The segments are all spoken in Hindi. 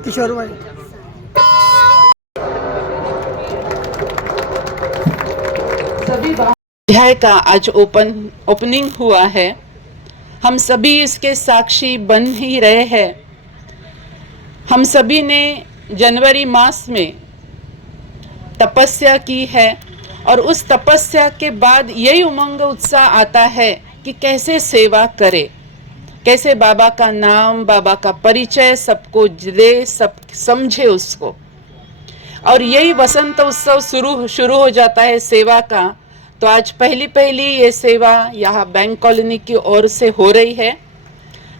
किशोर भाई। सभी अध्याय का आज ओपनिंग हुआ है। हम सभी इसके साक्षी बन ही रहे हैं। हम सभी ने जनवरी मास में तपस्या की है और उस तपस्या के बाद यही उमंग उत्साह आता है कि कैसे सेवा करें, कैसे बाबा का नाम, बाबा का परिचय सबको दे, सब समझे उसको। और यही वसंत उत्सव शुरू हो जाता है सेवा का। तो आज पहली ये सेवा यहाँ बैंक कॉलोनी की ओर से हो रही है।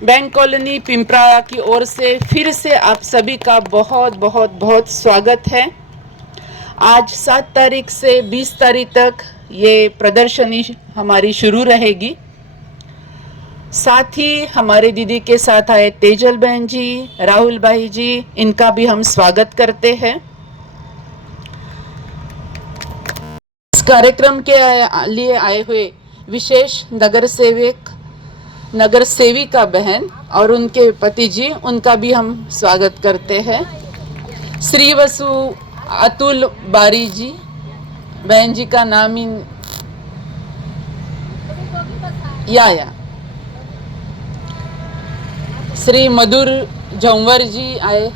बैंक कॉलोनी पिंपरा की ओर से फिर से आप सभी का बहुत बहुत बहुत स्वागत है। आज 7 तारीख से 20 तारीख तक ये प्रदर्शनी हमारी शुरू रहेगी। साथ ही हमारे दीदी के साथ आए तेजल बहन जी, राहुल भाई जी, इनका भी हम स्वागत करते हैं। इस कार्यक्रम के लिए आए हुए विशेष नगर सेविका बहन और उनके पति जी, उनका भी हम स्वागत करते हैं। श्री वसु अतुल बारी जी, बहन जी का नाम या श्री मधुर जंवर जी आए।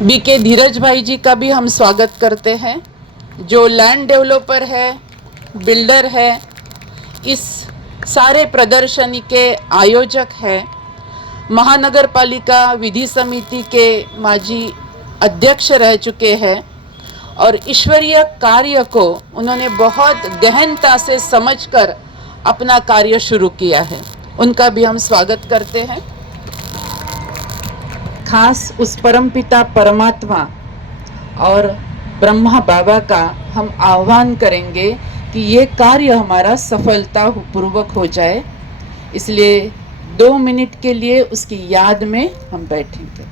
बीके धीरज भाई जी का भी हम स्वागत करते हैं, जो लैंड डेवलपर है, बिल्डर है, इस सारे प्रदर्शनी के आयोजक है। महानगर पालिका विधि समिति के माजी अध्यक्ष रह चुके हैं और ईश्वरीय कार्य को उन्होंने बहुत गहनता से समझकर अपना कार्य शुरू किया है। उनका भी हम स्वागत करते हैं। खास उस परमपिता परमात्मा और ब्रह्मा बाबा का हम आह्वान करेंगे कि ये कार्य हमारा सफलता पूर्वक हो जाए। इसलिए 2 मिनट के लिए उसकी याद में हम बैठेंगे।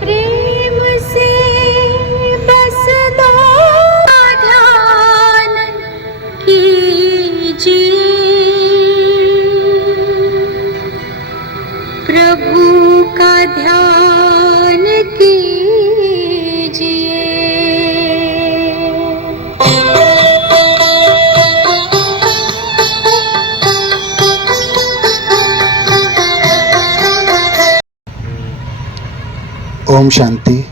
प्रेम से बस दो ध्यान कीजिए, प्रभु का ध्यान कीजिए। ओम शांति।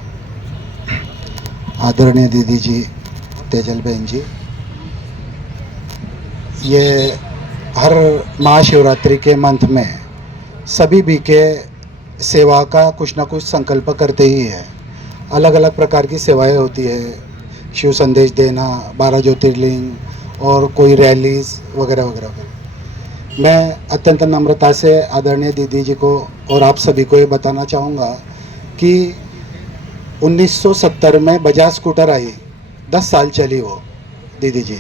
आदरणीय दीदी जी, तेजल बहन जी, ये हर महाशिवरात्रि के मंथ में सभी भी के सेवा का कुछ ना कुछ संकल्प करते ही है। अलग अलग प्रकार की सेवाएं होती है, शिव संदेश देना, 12 ज्योतिर्लिंग और कोई रैलीज वगैरह वगैरह वगैरह। मैं अत्यंत नम्रता से आदरणीय दीदी जी को और आप सभी को ये बताना चाहूँगा कि 1970 में बजाज स्कूटर आई, 10 साल चली वो दीदी जी।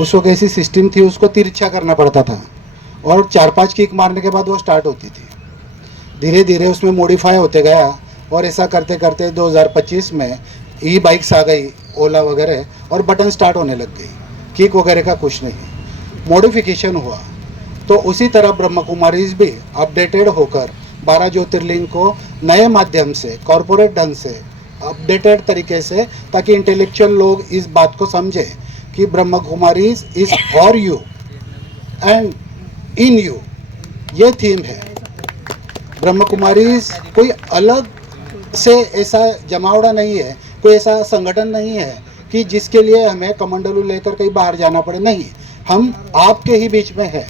उस वक्त ऐसी सिस्टम थी, उसको तिरछा करना पड़ता था और 4-5 किक मारने के बाद वो स्टार्ट होती थी। धीरे धीरे उसमें मॉडिफाई होते गया और ऐसा करते करते 2025 में ई बाइक्स आ गई, ओला वगैरह, और बटन स्टार्ट होने लग गई। किक वगैरह का कुछ नहीं, मॉडिफिकेशन हुआ। तो उसी तरह ब्रह्म कुमारीज भी अपडेटेड होकर 12 ज्योतिर्लिंग को नए माध्यम से, कॉरपोरेट ढंग से, अपडेटेड तरीके से, ताकि इंटेलेक्चुअल लोग इस बात को समझें कि ब्रह्म Kumaris is for you and in you. ये थीम है। ब्रह्म कुमारीज कोई अलग से ऐसा जमावड़ा नहीं है, कोई ऐसा संगठन नहीं है कि जिसके लिए हमें कमंडलू लेकर कहीं बाहर जाना पड़े। नहीं, हम आपके ही बीच में है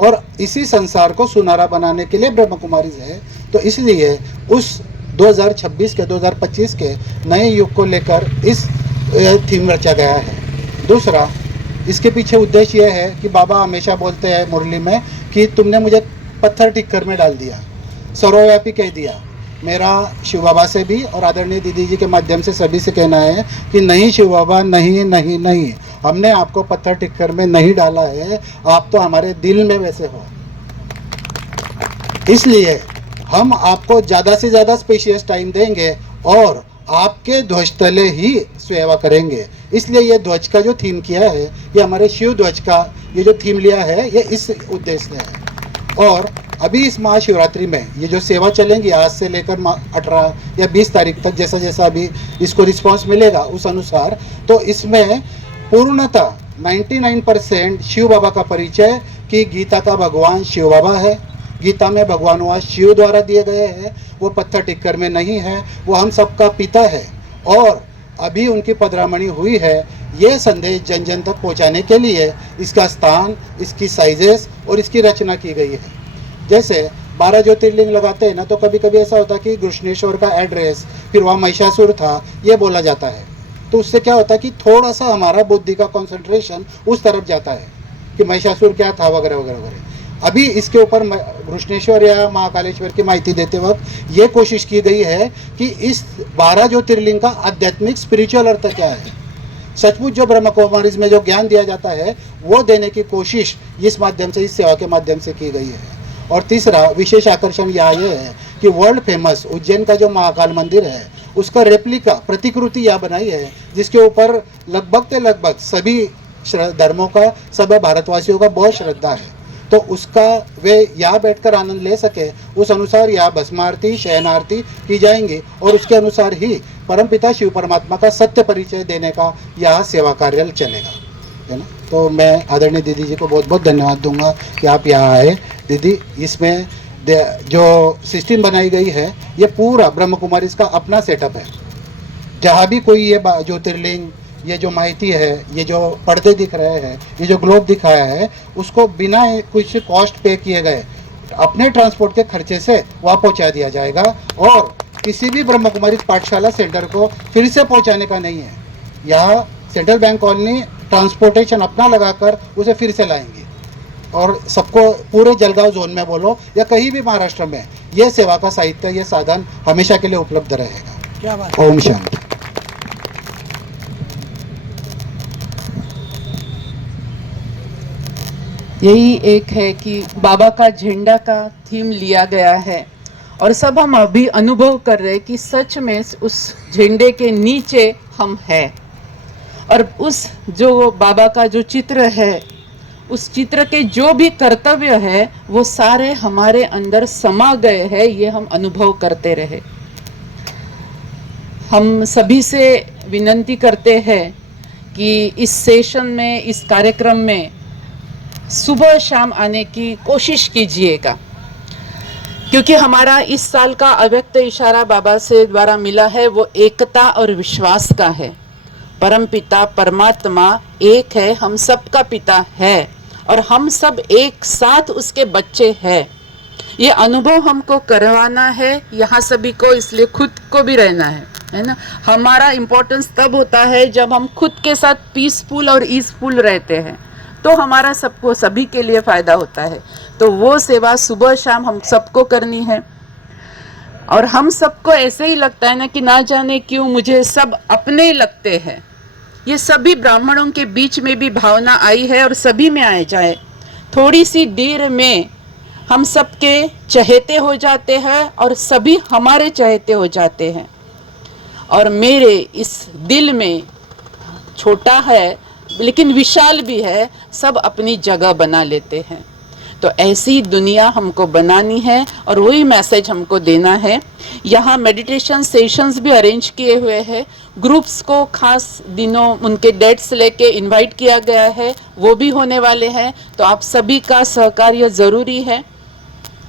और इसी संसार को सुनहरा बनाने के लिए ब्रह्म कुमारीज है। तो इसलिए उस 2026 के 2025 के नए युग को लेकर इस थीम रचा गया है। दूसरा, इसके पीछे उद्देश्य यह है कि बाबा हमेशा बोलते हैं मुरली में कि तुमने मुझे पत्थर टिक्कर में डाल दिया, सर्वव्यापी कह दिया। मेरा शिव बाबा से भी और आदरणीय दीदी जी के माध्यम से सभी से कहना है कि नहीं शिव बाबा, नहीं नहीं नहीं, हमने आपको पत्थर टिक्कर में नहीं डाला है, आप तो हमारे दिल में वैसे हो। इसलिए हम आपको ज़्यादा से ज़्यादा स्पेशियस टाइम देंगे और आपके ध्वज तले ही सेवा करेंगे। इसलिए ये ध्वज का जो थीम किया है, ये हमारे शिव ध्वज का ये जो थीम लिया है, ये इस उद्देश्य से है। और अभी इस महाशिवरात्रि में ये जो सेवा चलेंगी आज से लेकर 18 या 20 तारीख तक, जैसा जैसा अभी इसको रिस्पांस मिलेगा उस अनुसार, तो इसमें पूर्णतः 99% शिव बाबा का परिचय कि गीता का भगवान शिव बाबा है। गीता में भगवान वहाँ शिव द्वारा दिए गए हैं, वो पत्थर टिक्कर में नहीं है, वो हम सबका पिता है। और अभी उनकी पधरामणि हुई है, ये संदेश जन जन तक पहुँचाने के लिए इसका स्थान, इसकी साइजेस और इसकी रचना की गई है। जैसे 12 ज्योतिर्लिंग लगाते हैं ना, तो कभी कभी ऐसा होता है कि कृष्णेश्वर का एड्रेस, फिर वहाँ महिषासुर था, ये बोला जाता है। तो उससे क्या होता है कि थोड़ा सा हमारा बुद्धि का कंसंट्रेशन उस तरफ जाता है कि महिषासुर क्या था वगैरह वगैरह वगैरह। अभी इसके ऊपर कृष्णेश्वर या महाकालेश्वर की माहिती देते वक्त ये कोशिश की गई है कि इस 12 ज्योतिर्लिंग का आध्यात्मिक स्पिरिचुअल अर्थ क्या है, सचमुच जो ब्रह्म कुमारीज में जो ज्ञान दिया जाता है वो देने की कोशिश इस माध्यम से, इस सेवा के माध्यम से की गई है। और तीसरा विशेष आकर्षण यहाँ ये है कि वर्ल्ड फेमस उज्जैन का जो महाकाल मंदिर है, उसका रेप्लिका प्रतिकृति यहाँ बनाई है, जिसके ऊपर लगभग सभी धर्मों का, सभी भारतवासियों का बहुत श्रद्धा है। तो उसका वे यहाँ बैठकर आनंद ले सके, उस अनुसार यहाँ भस्म आरती, शयन आरती की जाएंगी और उसके अनुसार ही परमपिता शिव परमात्मा का सत्य परिचय देने का यहाँ सेवा कार्य चलेगा, है ना। तो मैं आदरणीय दीदी जी को बहुत बहुत धन्यवाद दूंगा कि आप यहाँ आए। दीदी, इसमें जो सिस्टम बनाई गई है, ये पूरा ब्रह्म कुमारी इसका अपना सेटअप है। जहाँ भी कोई ये ज्योतिर्लिंग, ये जो माहिती है, ये जो पर्दे दिख रहे हैं, ये जो ग्लोब दिखाया है, उसको बिना कुछ कॉस्ट पे किए गए अपने ट्रांसपोर्ट के खर्चे से वहाँ पहुँचा दिया जाएगा। और किसी भी ब्रह्म कुमारी पाठशाला सेंटर को फिर से पहुँचाने का नहीं है। यहाँ सेंट्रल बैंक कॉलोनी ट्रांसपोर्टेशन अपना लगाकर उसे फिर से लाएंगे और सबको पूरे जलगांव जोन में बोलो या कहीं भी महाराष्ट्र में ये सेवा का साहित्य, ये साधन हमेशा के लिए उपलब्ध रहेगा। क्या बात। ओम शांति। यही एक है कि बाबा का झंडा का थीम लिया गया है और सब हम अभी अनुभव कर रहे हैं कि सच में उस झंडे के नीचे हम हैं। और उस जो बाबा का जो चित्र है, उस चित्र के जो भी कर्तव्य है, वो सारे हमारे अंदर समा गए हैं, ये हम अनुभव करते रहे। हम सभी से विनती करते हैं कि इस सेशन में, इस कार्यक्रम में सुबह शाम आने की कोशिश कीजिएगा, क्योंकि हमारा इस साल का अव्यक्त इशारा बाबा से द्वारा मिला है, वो एकता और विश्वास का है। परमपिता परमात्मा एक है, हम सबका पिता है और हम सब एक साथ उसके बच्चे हैं। ये अनुभव हमको करवाना है यहाँ सभी को, इसलिए खुद को भी रहना है ना। हमारा इम्पोर्टेंस तब होता है जब हम खुद के साथ पीसफुल और ईजफुल रहते हैं, तो हमारा सबको, सभी के लिए फ़ायदा होता है। तो वो सेवा सुबह शाम हम सबको करनी है। और हम सबको ऐसे ही लगता है ना कि ना जाने क्यों मुझे सब अपने लगते हैं। ये सभी ब्राह्मणों के बीच में भी भावना आई है और सभी में आए जाए। थोड़ी सी देर में हम सबके चहेते हो जाते हैं और सभी हमारे चहेते हो जाते हैं। और मेरे इस दिल में छोटा है लेकिन विशाल भी है, सब अपनी जगह बना लेते हैं। तो ऐसी दुनिया हमको बनानी है और वही मैसेज हमको देना है। यहाँ मेडिटेशन सेशंस भी अरेंज किए हुए हैं, ग्रुप्स को खास दिनों उनके डेट्स लेके इनवाइट किया गया है, वो भी होने वाले हैं। तो आप सभी का सहकार्य ज़रूरी है।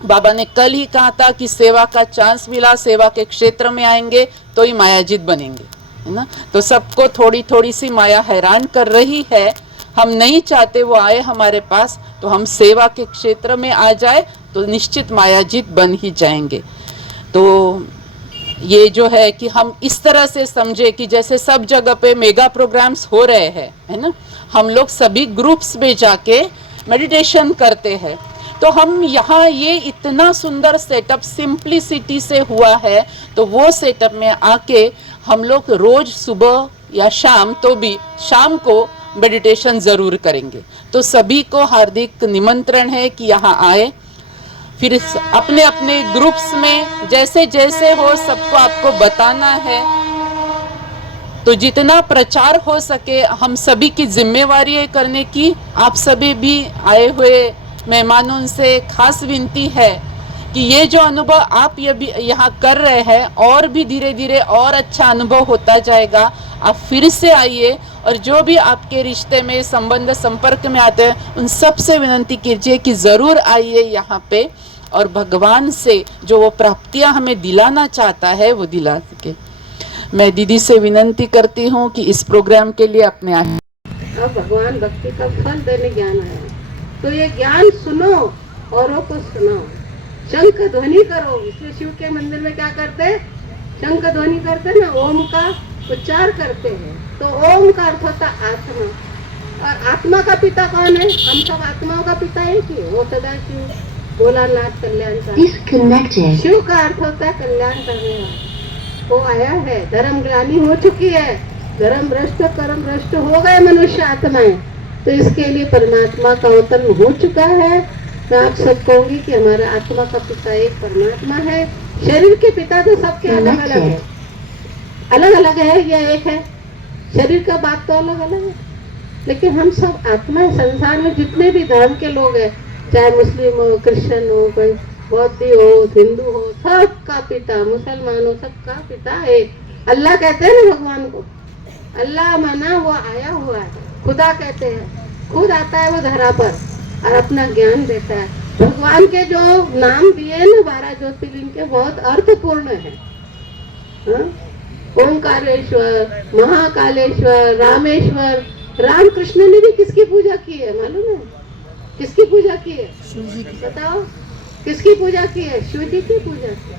बाबा ने कल ही कहा था कि सेवा का चांस मिला, सेवा के क्षेत्र में आएंगे तो ही मायाजित बनेंगे, है ना। तो सबको थोड़ी थोड़ी सी माया हैरान कर रही है। हम नहीं चाहते वो आए हमारे पास, तो हम सेवा के क्षेत्र में आ जाए तो निश्चित मायाजित बन ही जाएंगे। तो ये जो है कि हम इस तरह से समझे कि जैसे सब जगह पे मेगा प्रोग्राम्स हो रहे हैं, है ना, हम लोग सभी ग्रुप्स में जाके मेडिटेशन करते हैं। तो हम यहाँ ये इतना सुंदर सेटअप सिंप्लिसिटी से हुआ है, तो वो सेटअप में आके हम लोग रोज सुबह या शाम, तो भी शाम को मेडिटेशन ज़रूर करेंगे। तो सभी को हार्दिक निमंत्रण है कि यहाँ आए। फिर अपने अपने ग्रुप्स में जैसे जैसे हो सबको आपको बताना है तो जितना प्रचार हो सके हम सभी की जिम्मेवारी है करने की। आप सभी भी आए हुए मेहमानों से खास विनती है कि ये जो अनुभव आप ये भी यहाँ कर रहे हैं और भी धीरे धीरे और अच्छा अनुभव होता जाएगा। आप फिर से आइए और जो भी आपके रिश्ते में संबंध संपर्क में आते हैं उन सब से विनती कीजिए कि ज़रूर आइए यहाँ पे और भगवान से जो वो प्राप्तियाँ हमें दिलाना चाहता है वो दिला सके। मैं दीदी से विनती करती हूँ कि इस प्रोग्राम के लिए अपने अब भगवान भक्ति का फल देने ज्ञान आया, तो ये ज्ञान सुनो, औरों को सुनाओ, शंख ध्वनि करो। इसलिए शिव के मंदिर में क्या करते, शंख ध्वनि करते ना, ओम का उच्चार करते हैं। तो ओम का अर्थ होता आत्मा, और आत्मा का पिता कौन है? हम सब आत्माओं का पिता है कि वो सदा शिव, भोलानाथ कल्याण। शिव का अर्थ होता है कल्याण करने वाला। वो आया है, धर्म ग्लानि हो चुकी है, धर्म भ्रष्ट कर्म भ्रष्ट हो गए मनुष्य आत्माएं, तो इसके लिए परमात्मा का अवतरण हो चुका है। मैं आप सब कहूंगी कि हमारा आत्मा का पिता एक परमात्मा है। शरीर के पिता तो सबके अलग अलग है, अलग अलग है या एक है? शरीर का बाप तो अलग अलग है, लेकिन हम सब आत्मा है। संसार में जितने भी धर्म के लोग हैं, चाहे मुस्लिम हो, क्रिश्चियन हो, कोई बौद्ध हो, हिंदू हो, सबका पिता, मुसलमान हो, सबका पिता है। अल्लाह कहते हैं ना भगवान को, अल्लाह माना वो आया हुआ है, खुदा कहते हैं, खुद आता है वो धरा पर और अपना ज्ञान देता है। भगवान के जो नाम दिए ना 12 ज्योतिर्लिंग के, बहुत अर्थपूर्ण है। ओंकारेश्वर, महाकालेश्वर, रामेश्वर। राम कृष्ण ने भी किसकी पूजा की है मालूम है? किसकी पूजा की है बताओ? किसकी पूजा की है? शिव जी की पूजा की।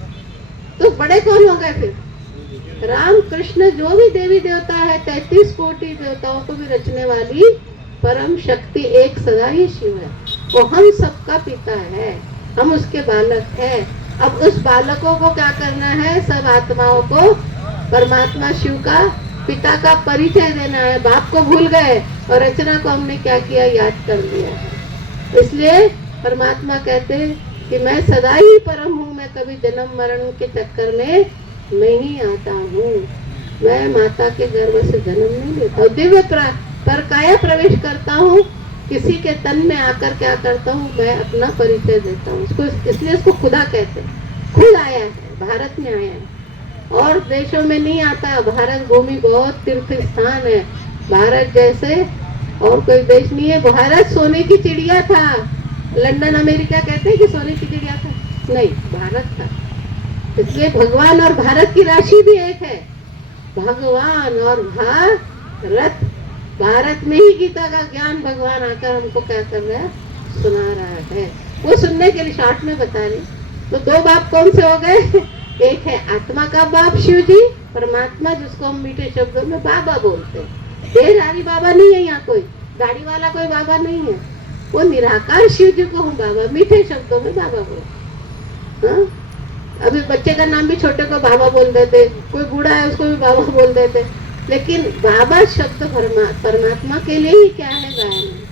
तो बड़े कौन हो गए फिर? राम कृष्ण जो भी देवी देवता है, 33 कोटि देवताओं को भी रचने वाली परम शक्ति एक सदा ही शिव है। वो हम सबका पिता है, हम उसके बालक हैं। अब उस बालकों को क्या करना है? सब आत्माओं को परमात्मा शिव का पिता का परिचय देना है। बाप को भूल गए और रचना को हमने क्या किया? याद कर लिया है। इसलिए परमात्मा कहते हैं कि मैं सदा ही परम हूँ, मैं कभी जन्म मरण के चक्कर में नहीं आता हूँ, मैं माता के गर्भ से जन्म नहीं लेता हूँ, दिव्य पर काया प्रवेश करता हूँ, किसी के तन में आकर क्या करता हूँ? मैं अपना परिचय देता हूँ। इसको इसलिए इसको खुदा कहते हैं। खुद आया है, भारत में आया है, और देशों में नहीं आता। भारत भूमि बहुत तीर्थ स्थान है, भारत जैसे और कोई देश नहीं है। भारत सोने की चिड़िया था, लंदन अमेरिका कहते हैं कि सोने की चिड़िया था, नहीं, भारत था। इसलिए भगवान और भारत की राशि भी एक है। भगवान और भारत, भारत में ही गीता का ज्ञान भगवान आकर हमको क्या कर रहा है? सुना रहा है। वो सुनने के लिए शॉर्ट में बता रही। तो दो बाप कौन से हो गए? एक है आत्मा का बाप शिव जी, परमात्मा, जिसको हम मीठे शब्दों में बाबा बोलते हैं। देहधारी बाबा नहीं है यहाँ, कोई गाड़ी वाला कोई बाबा नहीं है। वो निराकार शिव जी को हम बाबा, मीठे शब्दों में बाबा बोलते। हाँ, अभी बच्चे का नाम भी छोटे को बाबा बोल देते, कोई बूढ़ा है उसको भी बाबा बोल देते, लेकिन बाबा शब्द परमात्मा के लिए ही क्या है? गायन है।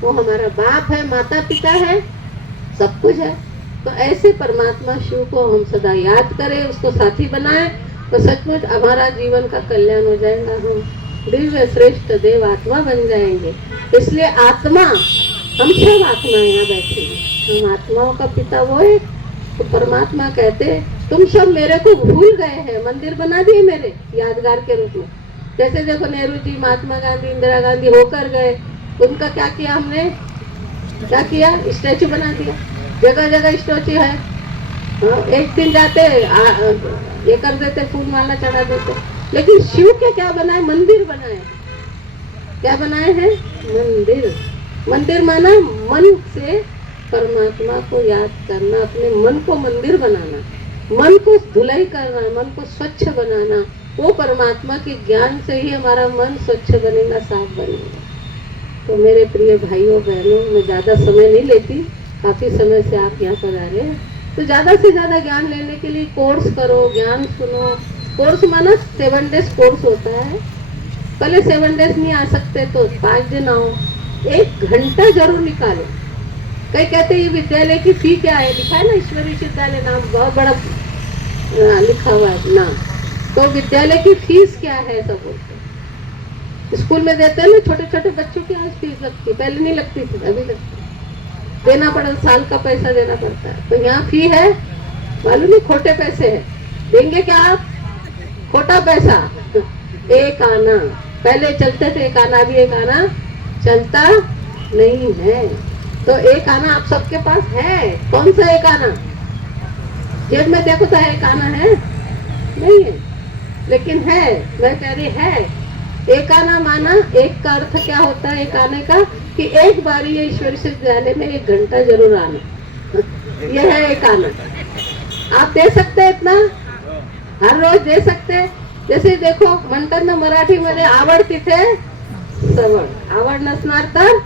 वो हमारा बाप है, माता पिता है, सब कुछ है। तो ऐसे परमात्मा शिव को हम सदा याद करें, उसको साथी बनाएं, तो सचमुच हमारा जीवन का कल्याण हो जाएगा। हम दिव्य श्रेष्ठ देव आत्मा बन जाएंगे। इसलिए आत्मा, हम सब आत्मा यहाँ बैठे हैं, हम आत्माओं का पिता वो है। तो परमात्मा कहते तुम सब मेरे को भूल गए हैं, मंदिर बना दिए मेरे यादगार के रूप में। जैसे देखो नेहरू जी, महात्मा गांधी, इंदिरा गांधी होकर गए, उनका क्या किया हमने? क्या किया? स्टैचू बना दिया, जगह जगह स्टैचू है। एक दिन जाते ये कर देते, फूल माला चढ़ा देते। लेकिन शिव के क्या बनाए? मंदिर बनाए। क्या बनाए हैं? मंदिर। मंदिर माना मन से परमात्मा को याद करना, अपने मन को मंदिर बनाना, मन को धुलाई करना, मन को स्वच्छ बनाना। वो परमात्मा के ज्ञान से ही हमारा मन स्वच्छ बनेगा, साफ बनेगा। तो मेरे प्रिय भाइयों बहनों, मैं ज़्यादा समय नहीं लेती, काफ़ी समय से आप यहाँ पर आ रहे हैं, तो ज़्यादा से ज़्यादा ज्ञान लेने के लिए कोर्स करो, ज्ञान सुनो। कोर्स माना 7 डेज कोर्स होता है। पहले 7 डेज नहीं आ सकते तो 5 दिन आओ, 1 घंटा जरूर निकालो। कई कहते हैं ये विद्यालय की फी क्या है? लिखा है ना, ईश्वरी विद्यालय नाम बहुत बड़ा लिखा हुआ है नाम। तो विद्यालय की फीस क्या है सब बोलते हैं। स्कूल में देते हैं ना, छोटे छोटे बच्चों की आज फीस लगती है, पहले नहीं लगती थी, अभी लगती है। देना पड़ा, साल का पैसा देना पड़ता है। तो यहाँ फी है, मालूम नहीं, खोटे पैसे है। देंगे क्या आप? खोटा पैसा। एक आना, पहले चलते थे एक आना, अभी एक आना चलता नहीं है। तो एक आना आप सबके पास है? कौन सा एक आना? जेब में देखो तो एक आना है? नहीं है, लेकिन है। मैं कह रही है एक आना माना। एक का अर्थ क्या होता है एक आने का? कि एक बारी ये ईश्वर विद्यालय में 1 घंटा जरूर आना, यह है एक आना। आप दे सकते हैं इतना? हर रोज दे सकते हैं? जैसे देखो म्हणतात मराठी मध्ये आवडती थे सवड, आवड नसणार तर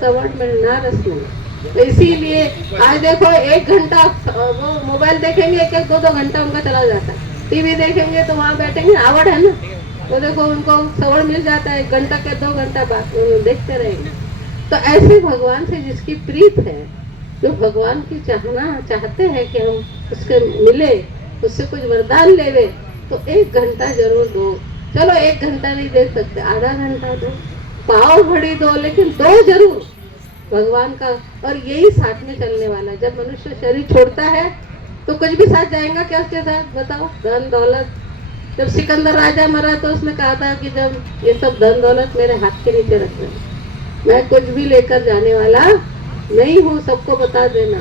सवड मिळणारच नाही। तो इसीलिए आज देखो 1 घंटा वो मोबाइल देखेंगे, 1-2 घंटा उनका चला जाता है। टीवी देखेंगे तो वहाँ बैठेंगे, आवड़ है ना, तो देखो उनको सवड़ मिल जाता है, 1 घंटा के 2 घंटा देखते रहेंगे। तो ऐसे भगवान से जिसकी प्रीत है, जो भगवान की चाहते हैं कि हम उसके मिले, उससे कुछ वरदान लेवे, तो 1 घंटा जरूर दो। चलो 1 घंटा नहीं दे सकते, आधा घंटा दो, पाव भरी दो, लेकिन दो जरूर भगवान का। और यही साथ में चलने वाला है। जब मनुष्य शरीर छोड़ता है तो कुछ भी साथ जाएगा क्या उसके साथ? बताओ, धन दौलत। जब सिकंदर राजा मरा तो उसने कहा था कि जब ये सब धन दौलत मेरे हाथ के नीचे रख देना, मैं कुछ भी लेकर जाने वाला नहीं हूँ, सबको बता देना।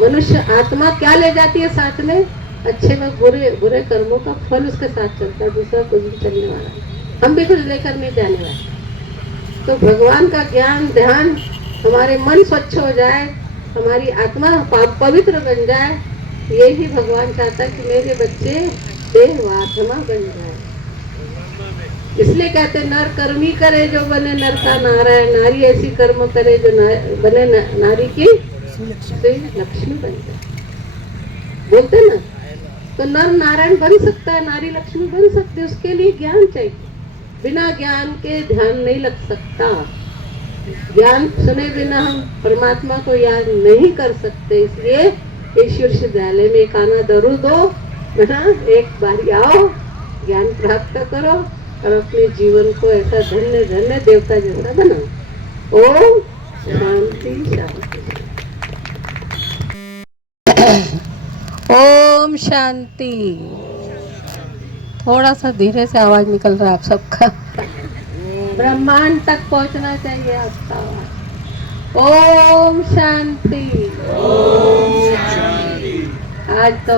मनुष्य आत्मा क्या ले जाती है साथ में? अच्छे व बुरे बुरे कर्मों का फल उसके साथ चलता है, दूसरा कुछ भी चलने वाला नहीं। हम भी कुछ लेकर नहीं जाने वाले। तो भगवान का ज्ञान ध्यान, हमारे मन स्वच्छ हो जाए, हमारी आत्मा पवित्र बन जाए, यही भगवान चाहता है कि मेरे बच्चे देवात्मा बन जाए। इसलिए कहते नर कर्मी करे जो बने नर का नारायण, नारी ऐसी कर्म करे जो बने नारी की लक्ष्मी बन जाए। बोलते ना, तो नर नारायण बन सकता है, नारी लक्ष्मी बन सकती है, उसके लिए ज्ञान चाहिए। बिना ज्ञान के ध्यान नहीं लग सकता। ज्ञान सुने बिना हम परमात्मा को याद नहीं कर सकते। इसलिए ईश्वर विद्यालय में एक आना जरूर दो, एक बारी आओ, ज्ञान प्राप्त करो और अपने जीवन को ऐसा धन्य धन्य देवता जैसा बनाओ। ओम शांति शांति। ओम शांति। थोड़ा सा धीरे से आवाज निकल रहा है आप सबका, ब्रह्मांड तक पहुंचना चाहिए आपका आवाज। ओम शांति। आज तो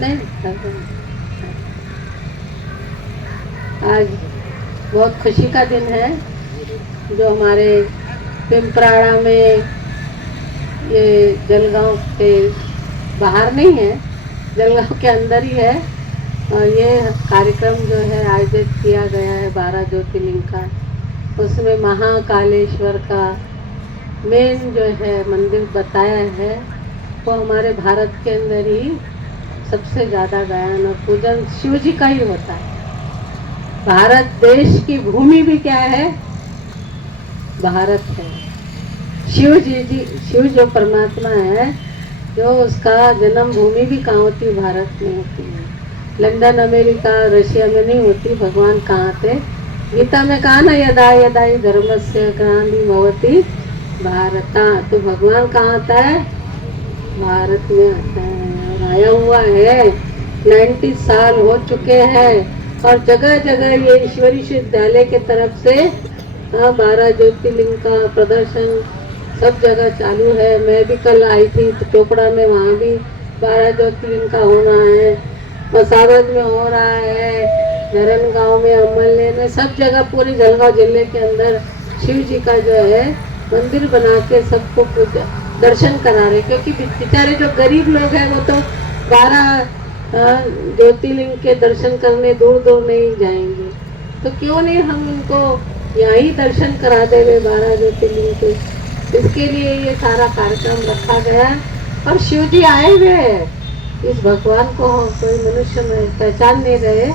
नहीं, आज बहुत खुशी का दिन है, जो हमारे पिंपराड़ा में, ये जलगांव के बाहर नहीं है, जलगांव के अंदर ही है, और ये कार्यक्रम जो है आयोजित किया गया है 12 ज्योतिर्लिंग का। उसमें महाकालेश्वर का मेन जो है मंदिर बताया है, वो हमारे भारत के अंदर ही सबसे ज़्यादा गायन और पूजन शिव जी का ही होता है। भारत देश की भूमि भी क्या है? भारत है। शिव जो परमात्मा है, जो उसका जन्म भूमि भी कहाँ होती है? भारत में होती है। लंदन, अमेरिका, रशिया में नहीं होती। भगवान कहाँ थे? गीता में कहा ना, यदा यदा ही धर्मस्य ग्लानिर्भवति भारता। तो भगवान कहाँ आता है? भारत में आता है, और आया हुआ है। 90 साल हो चुके हैं, और जगह जगह ये ईश्वरी विद्यालय के तरफ से 12 ज्योतिर्लिंग का प्रदर्शन सब जगह चालू है। मैं भी कल आई थी तो चोपड़ा में, वहाँ भी 12 ज्योतिर्लिंग का होना है। मसावद में हो रहा है, धरन गांव में, अमले में, सब जगह पूरे जलगांव जिले के अंदर शिव जी का जो है मंदिर बना के सबको पूजा दर्शन करा रहे। क्योंकि बेचारे जो गरीब लोग हैं वो तो 12 ज्योतिर्लिंग के दर्शन करने दूर दूर नहीं जाएंगे, तो क्यों नहीं हम उनको यहीं दर्शन करा देवे 12 ज्योतिर्लिंग के। इसके लिए ये सारा कार्यक्रम रखा गया, और शिव जी आए हुए हैं। इस भगवान को कोई मनुष्य में पहचान नहीं रहे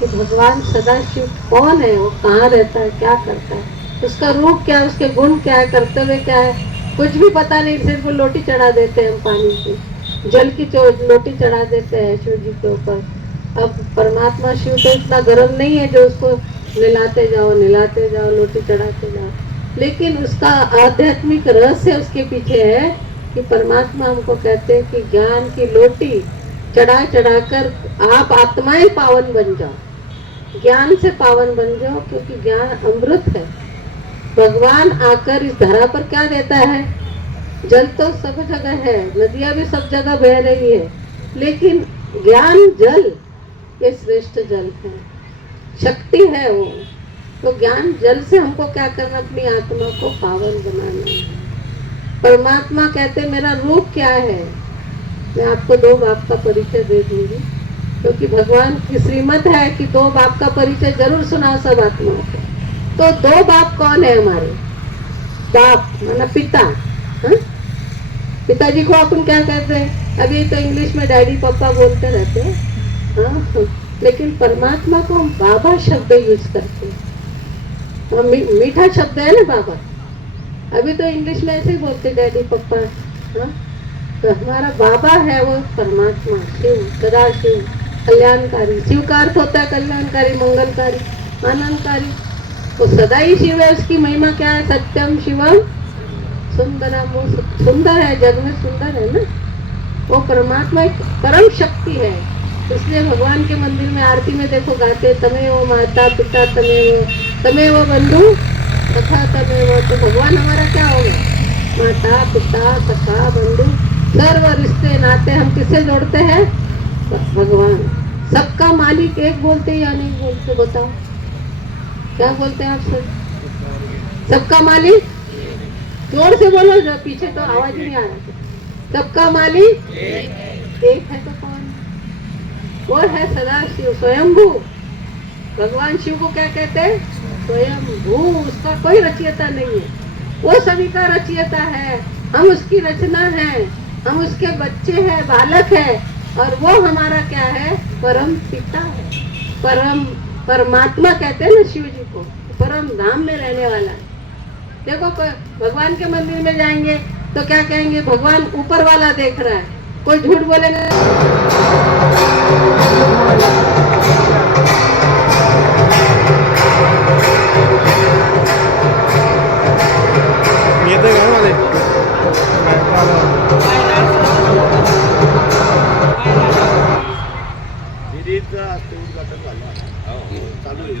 कि भगवान सदाशिव कौन है, वो कहाँ रहता है, क्या करता है, उसका रूप क्या है, उसके गुण क्या है, कर्तव्य क्या है, कुछ भी पता नहीं। सिर्फ लोटी चढ़ा देते हैं हम, पानी की जल की लोटी चढ़ा देते हैं शिव जी के ऊपर। अब परमात्मा शिव तो इतना गर्म नहीं है जो उसको नहलाते जाओ, लोटी चढ़ाते जाओ। लेकिन उसका आध्यात्मिक रहस्य उसके पीछे है कि परमात्मा हमको कहते हैं कि ज्ञान की लोटी चढ़ा चढ़ाकर आप आत्माएं पावन बन जाओ, ज्ञान से पावन बन जाओ, क्योंकि ज्ञान अमृत है। भगवान आकर इस धरा पर क्या देता है? जल तो सब जगह है, नदियां भी सब जगह बह रही है, लेकिन ज्ञान जल ये श्रेष्ठ जल है, शक्ति है वो। तो ज्ञान जल से हमको क्या करना? अपनी आत्मा को पावन बनाना है। परमात्मा कहते मेरा रूप क्या है? मैं आपको दो बाप का परिचय दे दूंगी, क्योंकि भगवान की श्रीमत है कि दो बाप का परिचय जरूर सुनाओ सब आत्माओं को। तो दो बाप कौन है हमारे? बाप माना पिता। हाँ? पिताजी को अपन क्या कहते हैं? अभी तो इंग्लिश में डैडी पापा बोलते रहते हैं, हाँ, लेकिन परमात्मा को हम बाबा शब्द यूज करते हैं। मीठा शब्द है ना बाबा। अभी तो इंग्लिश में ऐसे ही बोलते डैडी पापा। हाँ, तो हमारा बाबा है वो परमात्मा, शिव, सदा शिव, कल्याणकारी। शिव का अर्थ होता है कल्याणकारी, मंगलकारी, आनंदकारी। तो सदा ही शिव है। उसकी महिमा क्या है? सत्यम शिवम सुंदरम। वो सुंदर है, जग में सुंदर है ना। वो परमात्मा एक परम शक्ति है। इसलिए भगवान के मंदिर में आरती में देखो गाते तमेव माता पिता तमेव बंधु तथा तमेव। तो भगवान हमारा क्या होगा? माता पिता सखा बंधु, सर्व रिश्ते नाते हम किससे जोड़ते हैं? भगवान। सबका मालिक एक बोलते या नहीं बोलते? बताओ क्या बोलते हैं आप सब? सबका मालिक जोर से बोलो, जो पीछे तो आवाज ही नहीं आ रहा। सबका मालिक एक है। तो कौन? वो है सदा शिव, स्वयंभू। भगवान शिव को क्या कहते हैं? स्वयंभू। उसका कोई रचयिता नहीं है, वो सभी का रचयिता है। हम उसकी रचना है, हम उसके बच्चे हैं, बालक है। और वो हमारा क्या है? परम पिता है। परमात्मा कहते हैं ना शिव जी को, परम धाम में रहने वाला है। देखो भगवान के मंदिर में जाएंगे तो क्या कहेंगे? भगवान ऊपर वाला देख रहा है। कोई झूठ बोलेगा? ये तो घर वाले दीदीचा उद्घाटन झालं चालू आहे.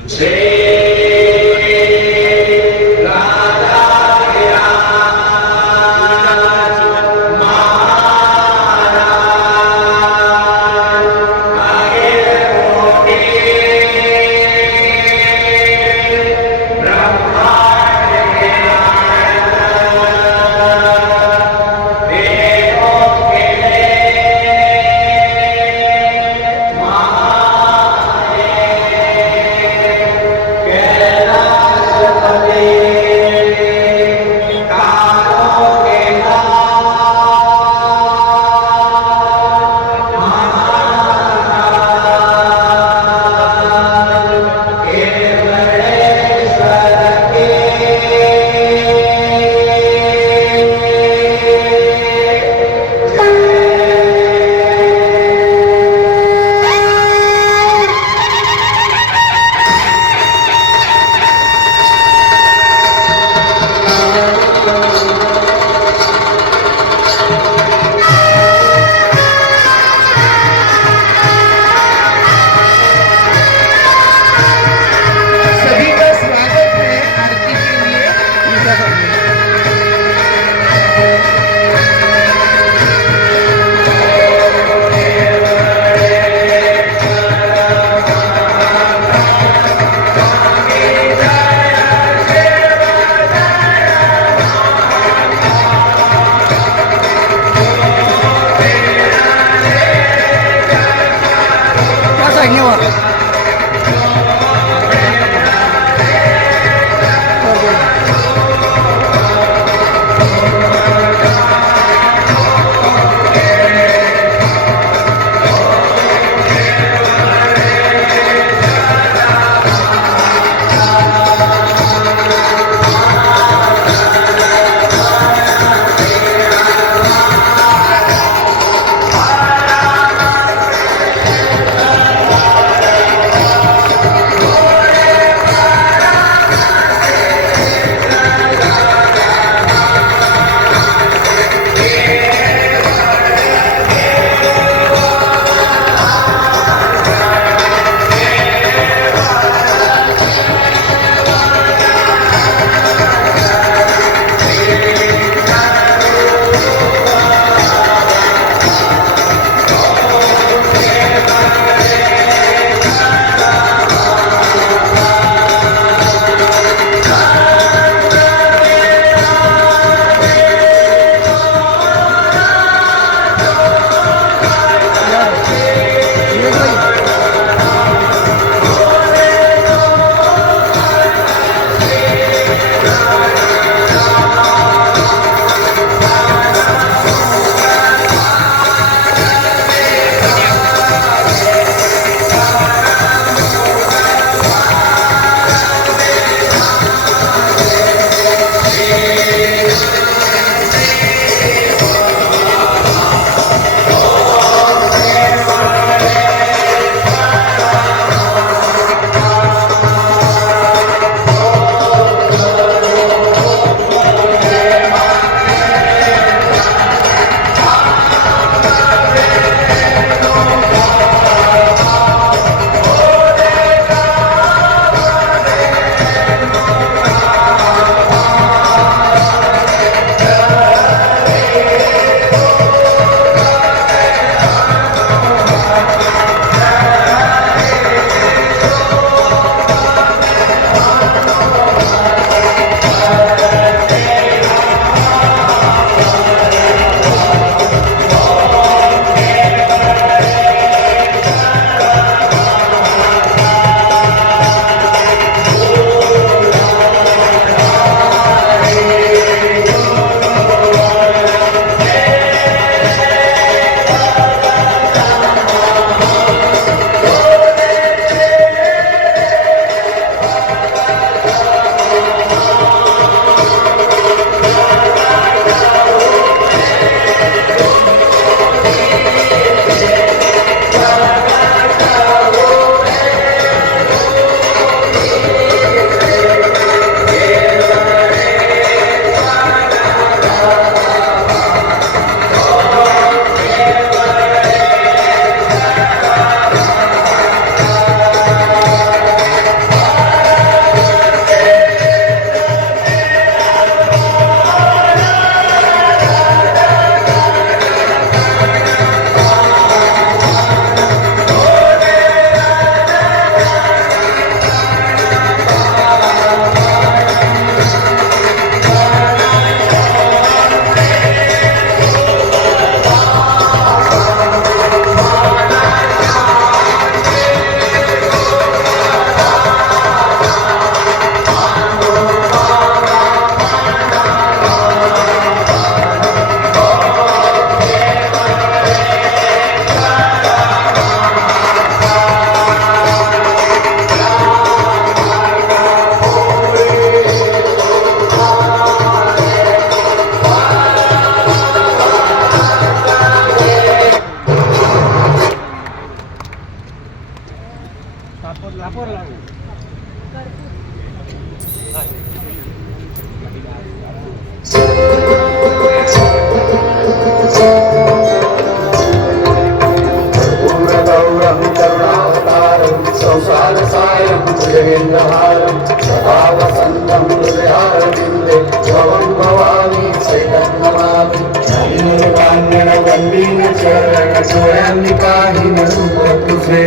भवं भवानी सैलं नमामि नलिनोदाङ्गण वन्दीन चरण जोयामि पाहिन रूप तुझे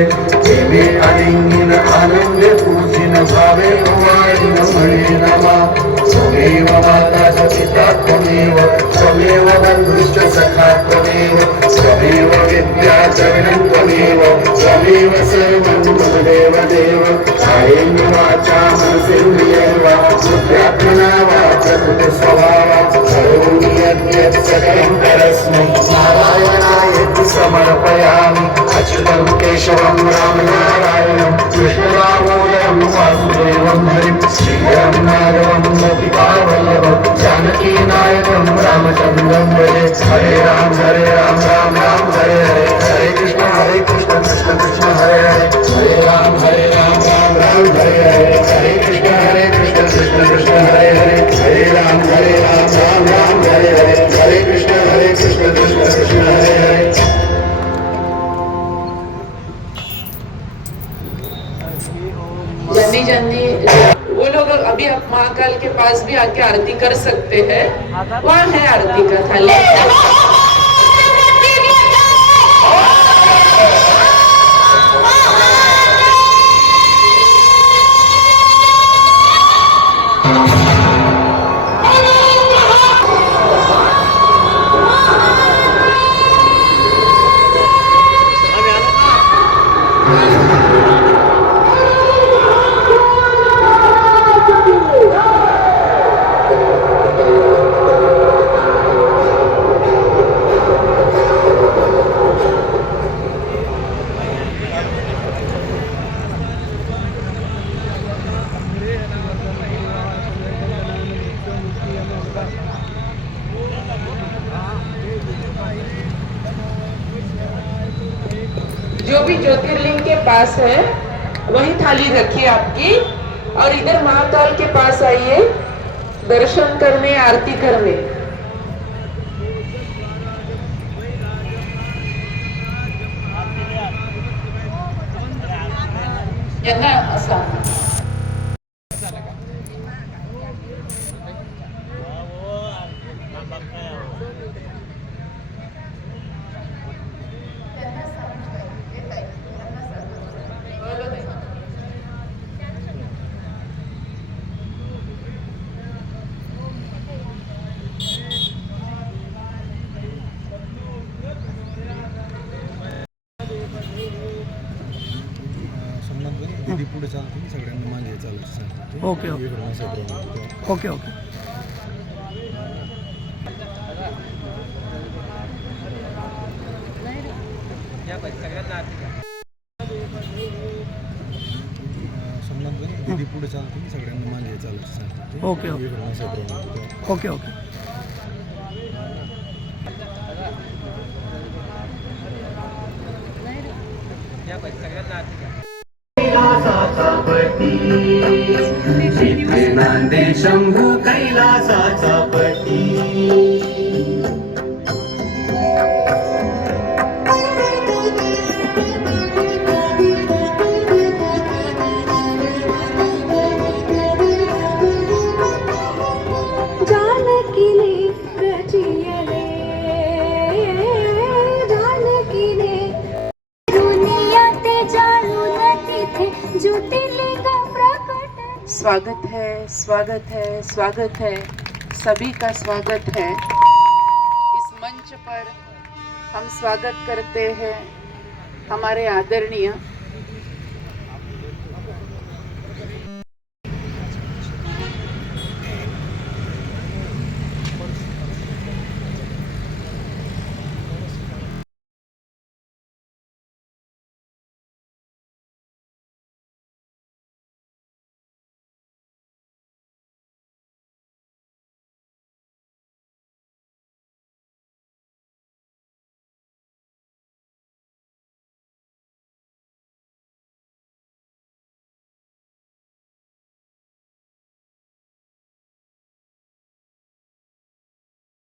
देवे अलिंगिन आनंद पूजिन भावे वाणिन मणे नमा त्वमेव माता च पिता त्वमेव त्वमेव बन्धुश्च सखा त्वमेव त्वमेव विद्या चरणं त्वमेव त्वमेव सर्वं मम देव कायेन वाचा मनसेन्द्रियैर्वा बुद्ध्यात्मना वा प्रकृते स्वभावा करोमि यद्यत् सकलं परस्मै नारायणायेति समर्पयामि अच्युतं केशवं रामनारायणं कृष्णरामोदयं वासुदेवं हरिं श्रीराम माधवं गोपिकावल्लभं जानकीनायकं रामचन्द्रं भजे हरे राम राम राम हरे हरे हरे कृष्ण कृष्ण कृष्ण हरे हरे हरे राम राम हरे हरे हरे कृष्ण कृष्ण कृष्ण हरे हरे हरे राम राम हरे हरे हरे कृष्ण कृष्ण हरे हरे। जल्दी जल्दी वो लोग अभी आप महाकाल के पास भी आके आरती कर सकते हैं। वहाँ है आरती का थाली। जो भी ज्योतिर्लिंग के पास है वही थाली रखिए आपकी, और इधर महाकाल के पास आइए दर्शन करने, आरती करने। यांना असा दीदी पुढे चालतील, सगळ्यांना मागे चालायचं सांगतो. Okay okay okay okay. दीदी पुढे चालतील, सगळ्यांना मागे चालायचं सांगतो. Okay okay okay okay. इथे नांदे शंभू कैलासाचा पती. जानकीने रचियले, जानकीने दुनियात जाणून तिथे ज्योतिर्लिंग प्रकट. स्वागत है, स्वागत है, स्वागत है, सभी का स्वागत है। इस मंच पर हम स्वागत करते हैं हमारे आदरणीय